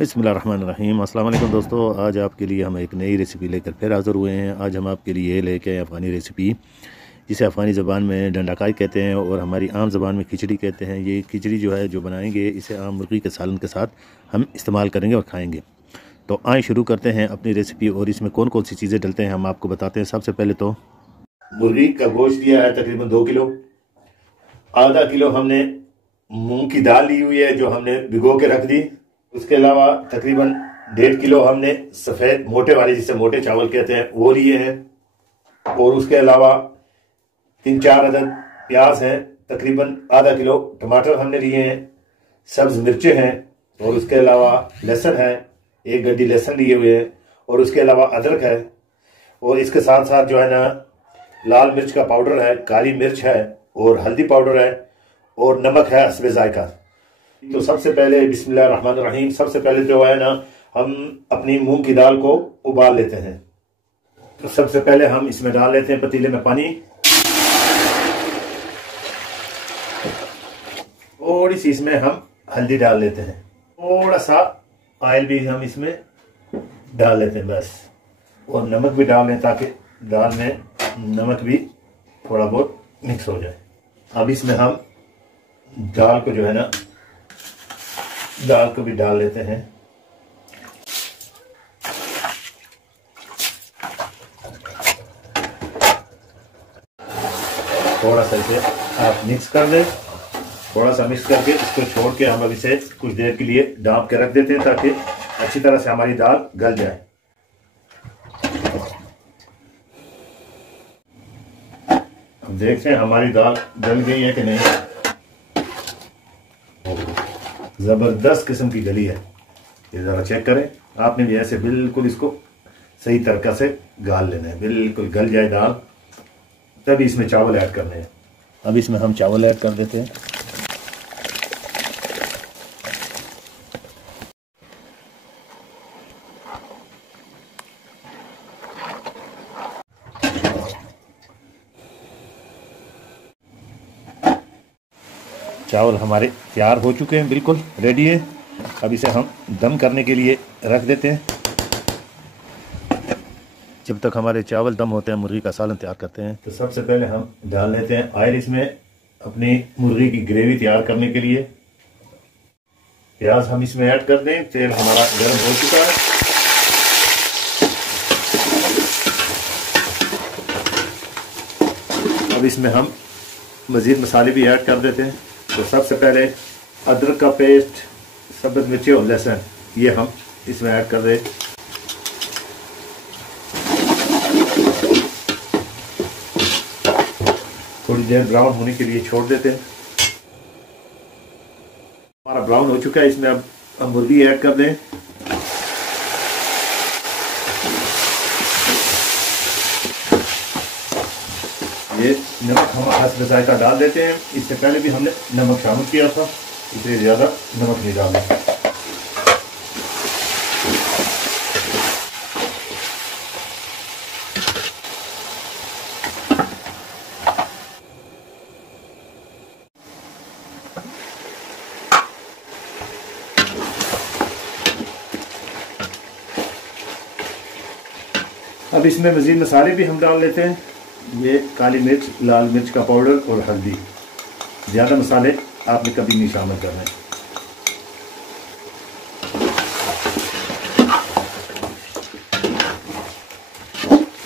बिस्मिल्लाहिर्रहमानिर्रहीम। अस्सलाम वालेकुम दोस्तों, आज आपके लिए हम एक नई रेसिपी लेकर फिर हाज़िर हुए हैं। आज हम आपके लिए लेके आए अफ़गानी रेसिपी, जिसे अफ़गानी ज़बान में डंडाकाई कहते हैं और हमारी आम ज़बान में खिचड़ी कहते हैं। ये खिचड़ी जो है जो बनाएंगे, इसे आम मुर्गी के सालन के साथ हम इस्तेमाल करेंगे और खाएँगे। तो आए शुरू करते हैं अपनी रेसिपी, और इसमें कौन कौन सी चीज़ें डलते हैं हम आपको बताते हैं। सबसे पहले तो मुर्गी का गोश्त लिया है तकरीबन 2 किलो। आधा किलो हमने मूंग की दाल ली हुई है जो हमने भिगो के रख दी। उसके अलावा तकरीबन 1.5 किलो हमने सफ़ेद मोटे वाले, जिसे मोटे चावल कहते हैं, वो लिए हैं। और उसके अलावा 3-4 अदद प्याज हैं। तकरीबन आधा किलो टमाटर हमने लिए हैं। सब्ज मिर्चें हैं। और उसके अलावा लहसुन है, 1 गड्डी लहसुन लिए हुए हैं। और उसके अलावा अदरक है। और इसके साथ साथ जो है ना, लाल मिर्च का पाउडर है, काली मिर्च है, और हल्दी पाउडर है, और नमक है हस्बे जायका। तो सबसे पहले बिस्मिल्लाहिर्रहमानिर्रहीम, सबसे पहले जो है ना, हम अपनी मूंग की दाल को उबाल लेते हैं। तो सबसे पहले हम इसमें डाल लेते हैं पतीले में पानी। थोड़ी सी इसमें हम हल्दी डाल लेते हैं। थोड़ा सा ऑयल भी हम इसमें डाल लेते हैं बस। और नमक भी डाल लें ताकि दाल में नमक भी थोड़ा बहुत मिक्स हो जाए। अब इसमें हम दाल को जो है ना, दाल को भी डाल लेते हैं। थोड़ा सा इसे आप मिक्स कर दें। थोड़ा सा मिक्स करके इसको छोड़ के हम अब इसे कुछ देर के लिए ढाँप के रख देते हैं ताकि अच्छी तरह से हमारी दाल गल जाए। अब देखते हैं हमारी दाल गल गई है कि नहीं। जबरदस्त किस्म की गली है, ये जरा चेक करें। आपने भी ऐसे बिल्कुल इसको सही तरीके से गाल लेना है, बिल्कुल गल जाए दाल, तभी इसमें चावल ऐड करने हैं। अब इसमें हम चावल ऐड कर देते हैं। चावल हमारे तैयार हो चुके हैं, बिल्कुल रेडी है। अब इसे हम दम करने के लिए रख देते हैं। जब तक हमारे चावल दम होते हैं, मुर्गी का सालन तैयार करते हैं। तो सबसे पहले हम डाल लेते हैं ऑयल इसमें, अपनी मुर्गी की ग्रेवी तैयार करने के लिए। प्याज हम इसमें ऐड कर दें। तेल हमारा गर्म हो चुका है। अब इसमें हम मज़ीद मसाले भी ऐड कर देते हैं। तो सबसे पहले अदरक का पेस्ट, सब्ज़ मिर्ची और लहसुन, ये हम इसमें ऐड कर दें। थोड़ी देर ब्राउन होने के लिए छोड़ देते हैं। हमारा ब्राउन हो चुका है। इसमें अब हम मुर्गी ऐड कर दें। ये नमक हम हस्बे जायका डाल देते हैं। इससे पहले भी हमने नमक शामिल किया था, इसलिए ज़्यादा नमक नहीं डालना। अब इसमें मज़ीद मसाले भी हम डाल लेते हैं। ये काली मिर्च, लाल मिर्च का पाउडर और हल्दी। ज़्यादा मसाले आपने कभी नहीं शामिल करने।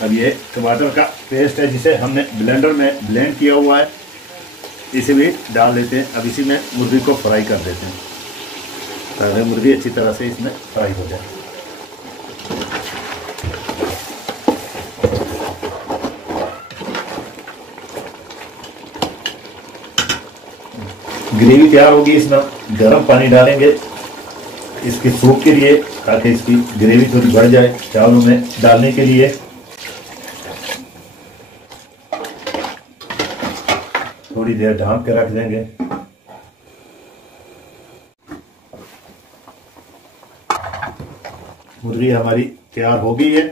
अब ये टमाटर का पेस्ट है जिसे हमने ब्लेंडर में ब्लेंड किया हुआ है, इसे भी डाल देते हैं। अब इसी में मुर्गी को फ्राई कर देते हैं ताकि मुर्गी अच्छी तरह से इसमें फ्राई हो जाए। ग्रेवी तैयार होगी। इसमें गर्म पानी डालेंगे इसके सूप के लिए, ताकि इसकी ग्रेवी थोड़ी बढ़ जाए चावलों में डालने के लिए। थोड़ी देर ढाँप के रख देंगे। मुर्गी हमारी तैयार हो गई है।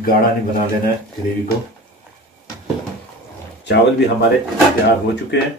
गाढ़ा नहीं बना देना है ग्रेवी को। चावल भी हमारे तैयार हो चुके हैं।